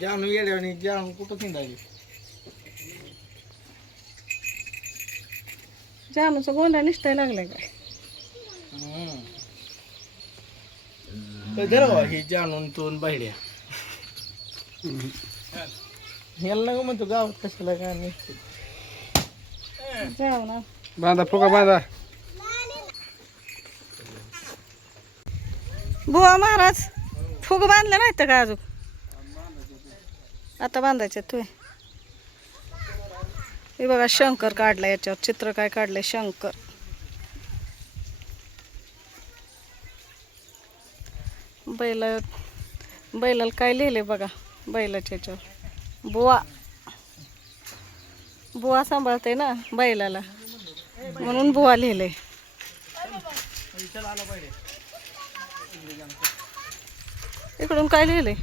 जानू गेल्या आणि जानू कुठं थिंडायची जानूचा गोंडा निष्ठाय लागलाय का धर बा ही जानून तोन बाहेड्या ह्याला नको म्हणतो गावात कशाला काय नाही जाऊ ना. बांधा फुगा बांधा. बुवा महाराज फुग बांधलं नाही तर का अजून? आता बांधायचे तू हे बघा शंकर काढला याच्यावर. चित्र काय काढलंय? शंकर. बैल बैलाला काय लिहिले बघा बैलाच्या याच्यावर. बुवा. बुवा सांभाळते ना बैलाला. म्हणून बुवा लिहिले इकडून काय लिहिले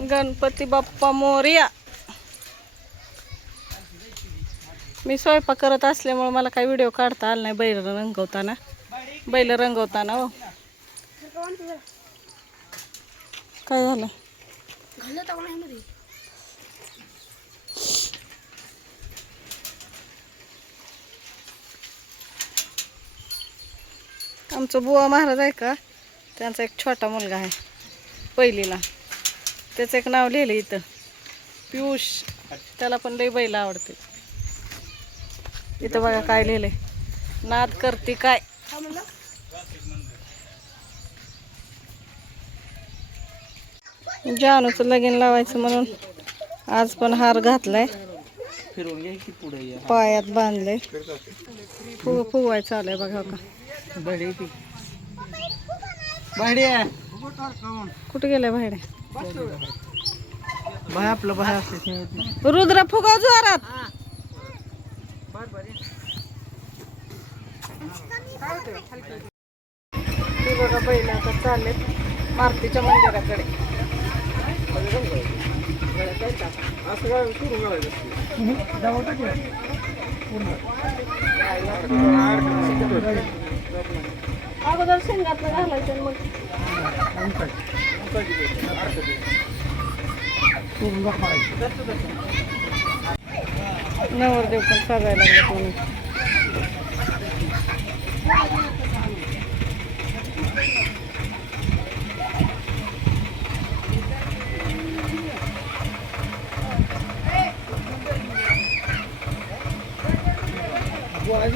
गणपती बाप्पा मोर्या. मी स्वयंपाक करत असल्यामुळे मला काही व्हिडिओ काढता आला नाही बैल रंगवताना. बैल रंगवताना हो. काय झालं? आमचं बुवा महाराज आहे का? त्यांचा एक छोटा मुलगा आहे पहिलीला. त्याचं एक नाव लिहिलं इथं. पियुष. त्याला पण लई बैल आवडते. इथं बघा काय लिहिलंय. नाद करते काय? जानूचं लगीन लावायचं म्हणून आज पण हार घातलाय. पायात बांधलंय. फुग आलंय आहे बघा का कुठे गेलाय बाहेर? बाय आपलं बाहेर असते रुद्र फुगव जोरात. हे बघा बैल आता चाललेत मारुतीच्या मंदिराकडे. अगोदर शेंगातलं घालायचं मग नवरदेव पण सजायला लागले कोणी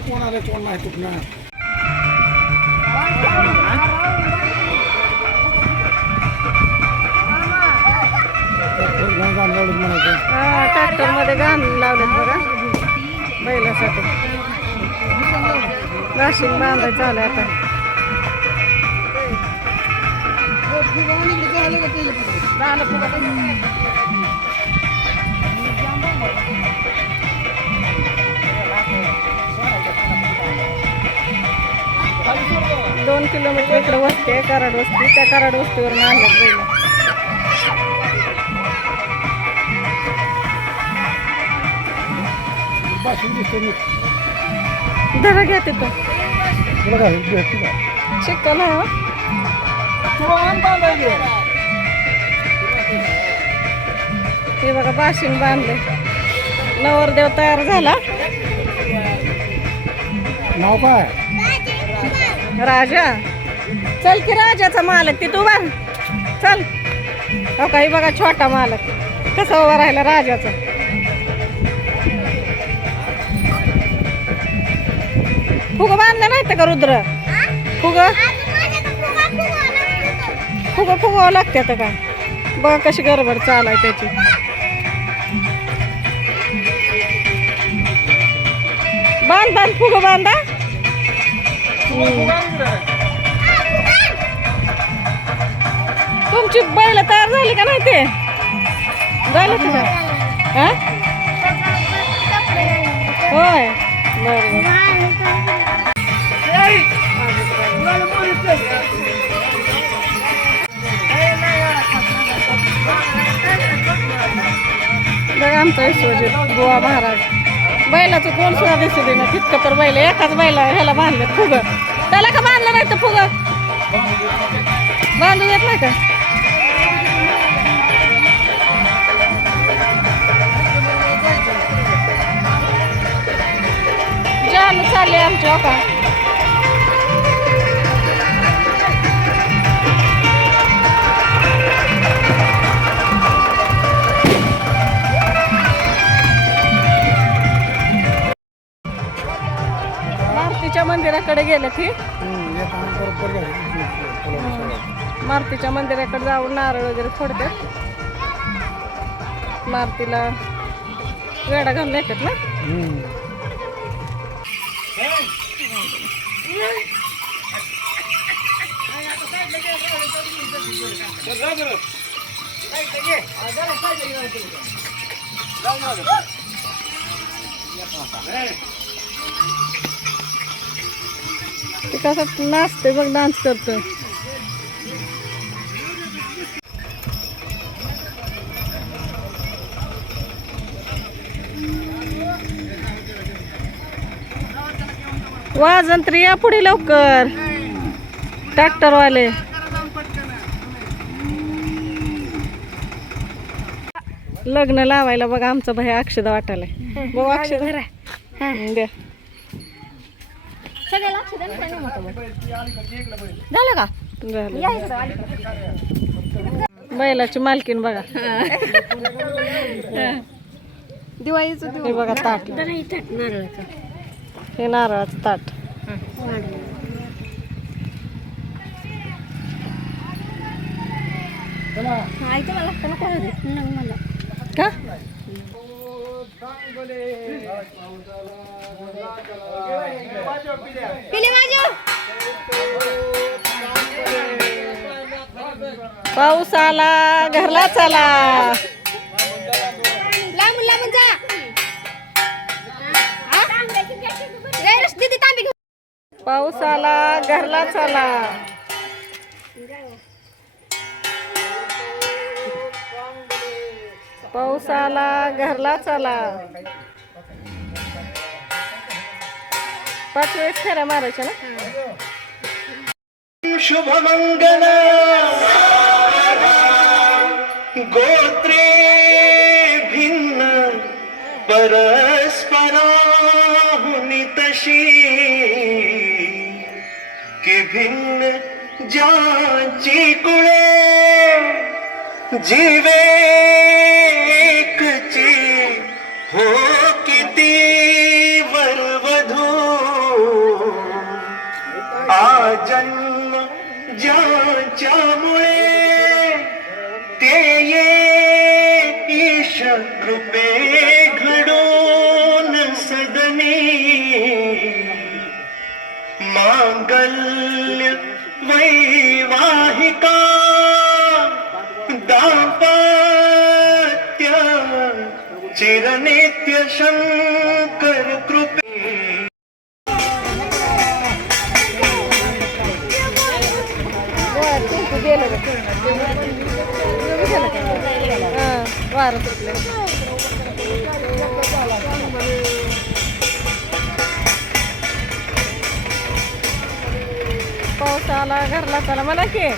कोण आलं कोण माहिती ना ट्रॅक्टर घाण लावलेत बघा. बैलासाठी. नाशिक बांधायचं आलं आता. दोन किलोमीटर इकडे वस्ती आहे कराड वस्ती. त्या कराड वस्तीवर आणलं बैल. बाशिंग दिसते मी धरा घ्या तिथं. तुला काय भेटते का? चिकन आहे हो. हे बघा बाशिंग बांधले नवरदेव तयार झाला. नाव काय? राजा. चल की राजाचा मालक ती तू बांध चल. हो काही बघा छोटा मालक. कसा उभा राहिला राजाचा. फुग बांधलं नाही का रुद्र? फुग? फुग फुगावं लागते आता का? बघा कशी गडबड चालू आहे त्याची. बांध बांध फुग बांधा. तुमची बैल तयार झाली का नाही ते? झालं का? हा? होय. बरं. आमचा विश्वजित बुवा महाराज. बैलाचं कोण सुद्धा दिसू दे ना तितकं तर बैल एकाच बैला ह्याला बांधलं फुग. त्याला का बांधलं नाही तर फुग? बांधू येत नाही का? चालले आमच्या हो का? मंदिराकडे गेले सगळं. मारुतीच्या मंदिराकडे जाऊन नारळ वगैरे फोडतात मारुतीला वेडा घालून येतात ना. ते कसं नाचते बघ डान्स करतो वाजंत्री या पुढे लवकर. ट्रॅक्टरवाले. लग्न लावायला बघा आमचा भाई अक्षदा वाटायला बघ अक्षदा. द्या झालं का? झालं. बैलाची मालकीन बघा. दिवाळीचं हे बघा ताट. नारळाचं. हे नारळाचं ताट. आयचं मला लागतं नको नको मला का? पाऊस आला घरला चला. लांबून लांबून जा. पाऊस आला घरला चला. पाऊस आला घरला चला. पाच वेळेस फेऱ्या मारायच्या ना? शुभमङ्गल गोत्रे भिन्न परस्पराहुनी तशी कि भिन्न ज्याची कुळे जीवे कृपे घडून सदनी मांगल्य वैवाहिका दाम्पत्य चिरनित्य शंकर कृपे वारं सुटलं. पाऊस आला घरला चला मला की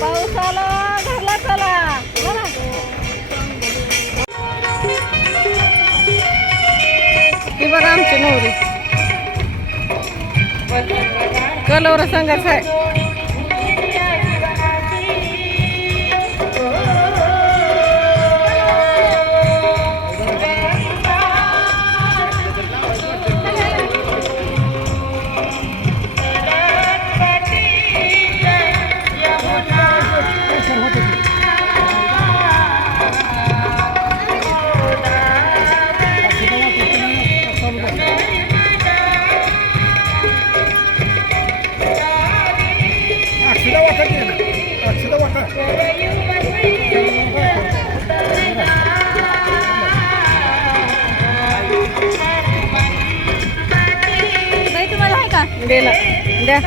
पाऊस आला घरला चला म्हणा. ही बघा आमची नवरी कलवर संघाच आहे बाई, तुम्हाला आहे का गेला द्या